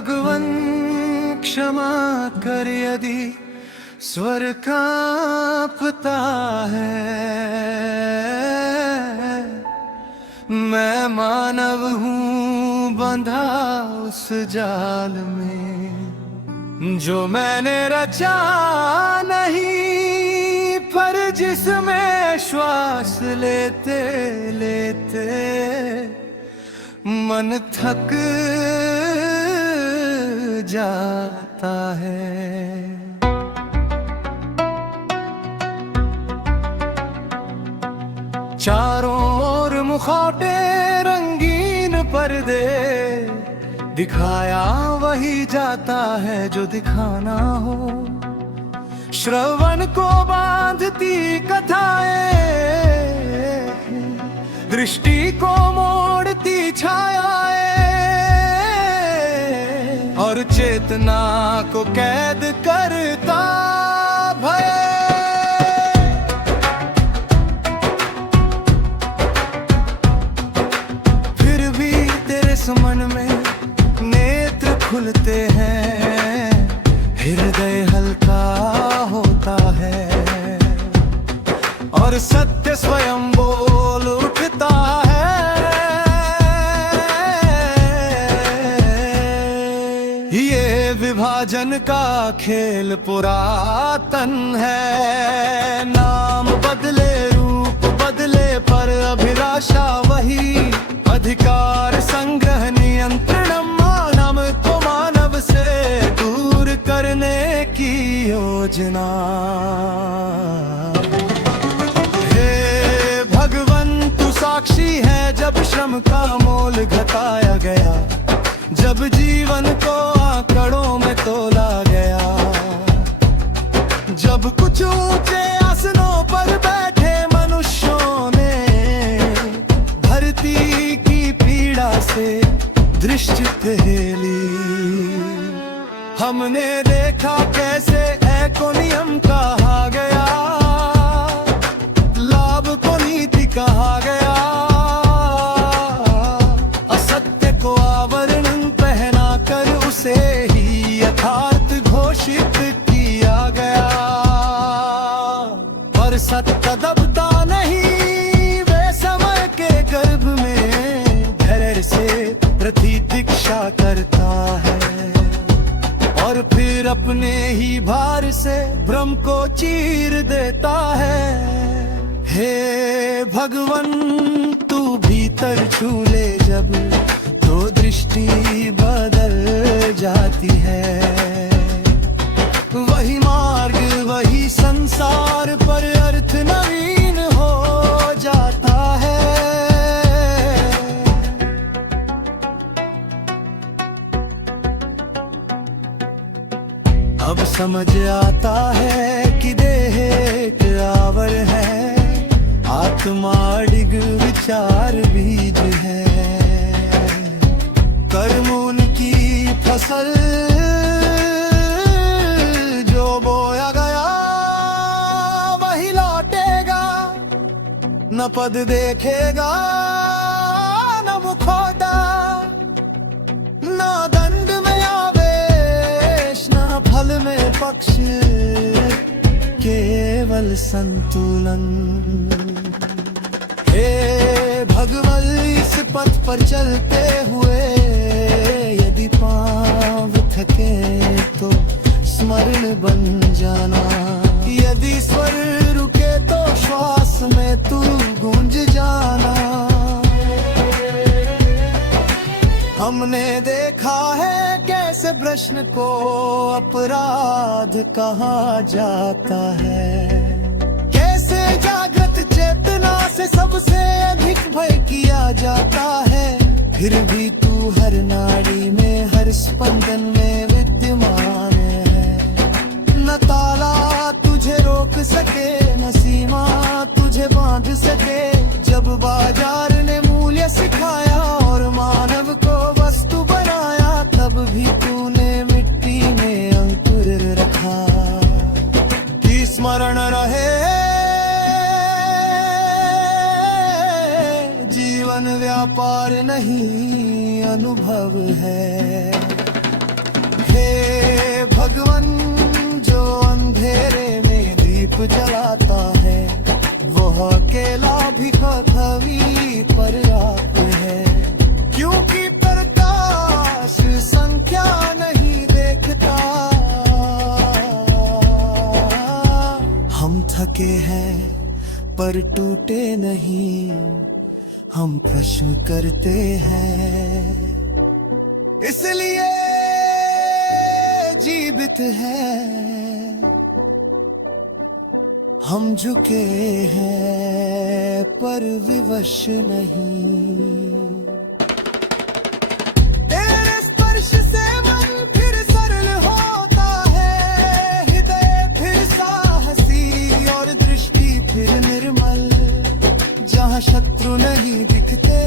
भगवन क्षमा कर यदि स्वर कांपता है। मैं मानव हूँ बंधा उस जाल में जो मैंने रचा नहीं, पर जिसमें श्वास लेते लेते मन थक जाता है। चारों ओर मुखौटे रंगीन पर्दे, दिखाया वही जाता है जो दिखाना हो। श्रवण को बांधती कथाएं, दृष्टि को मोड़ती छायाएं, और चेतना को कैद करता भय। फिर भी तेरे सुमन में नेत्र खुलते हैं, हृदय हल्का होता है, और सत्य स्वयं बोल उठता है। ये विभाजन का खेल पुरातन है, नाम बदले रूप बदले पर अभिलाषा वही। अधिकार संग्रह नियंत्रण मानव को मानव से दूर करने की योजना। हे भगवन तू साक्षी है जब श्रम का मोल घटाया गया, जब जीवन को आंकड़ों में तोला गया, जब कुछ ऊंचे आसनों पर बैठे मनुष्यों ने धरती की पीड़ा से दृष्टि पहेली। हमने देखा कैसे एक को नियम कहा गया, लाभ को नीति कहा गया, असत्य को आवरण पहना कर उसे ही यथार्थ घोषित किया गया। पर सत्य दबता नहीं, वे समय के गर्भ में धैर्य से प्रतीक्षा करता है, और फिर अपने ही भार से भ्रम को चीर देता है। हे भगवन तू भीतर छू ले जब, तो दृष्टि बदल जाती है। वही मार्ग वही संसार पर अर्थ नवीन हो जाता है। अब समझ आता है कि देह एक आवर है, आत्मा डिग विचार बीज है। कर्म उनकी फसल जो बोया गया वही लौटेगा, न पद देखेगा न मुखौटा, न दंड में आवेश न फल में पक्ष, केवल संतुलन। हे भगवन इस पथ पर चलते हुए यदि पांव थके तो स्मरण बन जाना, यदि स्वर रुके तो श्वास में तू गूंज जाना। हमने देखा है कैसे प्रश्न को अपराध कहा जाता है, कैसे जागृत चेतना से सबसे अधिक भय किया जाता है। फिर भी तू हर नाड़ी में हर स्पंदन में विद्यमान है, न ताला तुझे रोक सके न सीमा तुझे बांध सके। जब बाजार ने मूल्य सिखाया और मानव को वस्तु बनाया, तब भी तूने मिट्टी में अंकुर रखा कि स्मरण रहे जीवन व्यापार नहीं अनुभव है। भगवान जो अंधेरे में दीप जलाता है, वह अकेला भी कभी पर्याप्त है, क्योंकि प्रकाश संख्या नहीं देखता। हम थके हैं पर टूटे नहीं, हम प्रश्न करते हैं, इसलिए जीवित हैं। हम झुके हैं पर विवश नहीं। तेरे स्पर्श से मन फिर सरल होता है, हृदय फिर साहसी और दृष्टि फिर निर्मल। जहाँ शत्रु नहीं दिखते,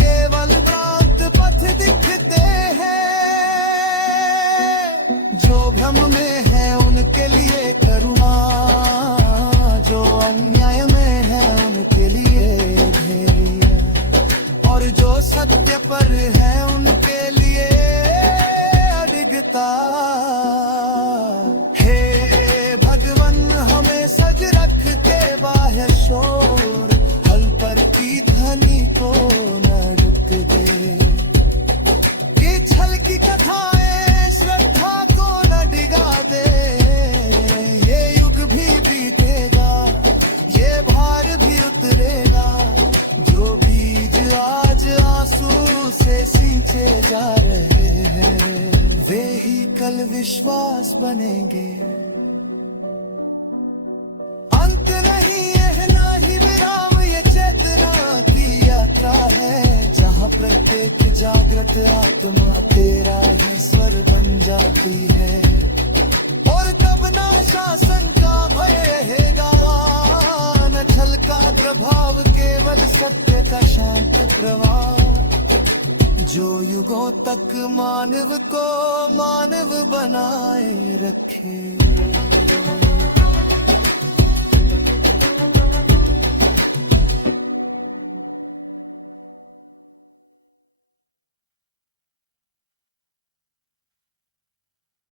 केवल भ्रांत पथ दिखते हैं। जो भ्रम में है उनके लिए करुणा, जो अन्याय में है उनके लिए धैर्य, और जो सत्य पर है उनके लिए अडिगता। हे भगवन हमें सज रख के बाह्य शोर, हल पर की ध्वनि को न रुक दे। ये छल की कथाएं श्रद्धा को न डिगा दे। ये युग भी बीतेगा, ये भार भी उतरेगा। जो बीज आज आंसू से सींचे जा रहे हैं, वे ही कल विश्वास बनेंगे। अंत नहीं है ना ही विराम, ये चेतना की यात्रा है, जहाँ प्रत्येक जागृत आत्मा तेरा ही स्वर बन जाती है। और तब ना शासन का भय रहेगा, न छल का प्रभाव, केवल सत्य का शांत प्रवाह, जो युगों तक मानव को मानव बनाए रखे।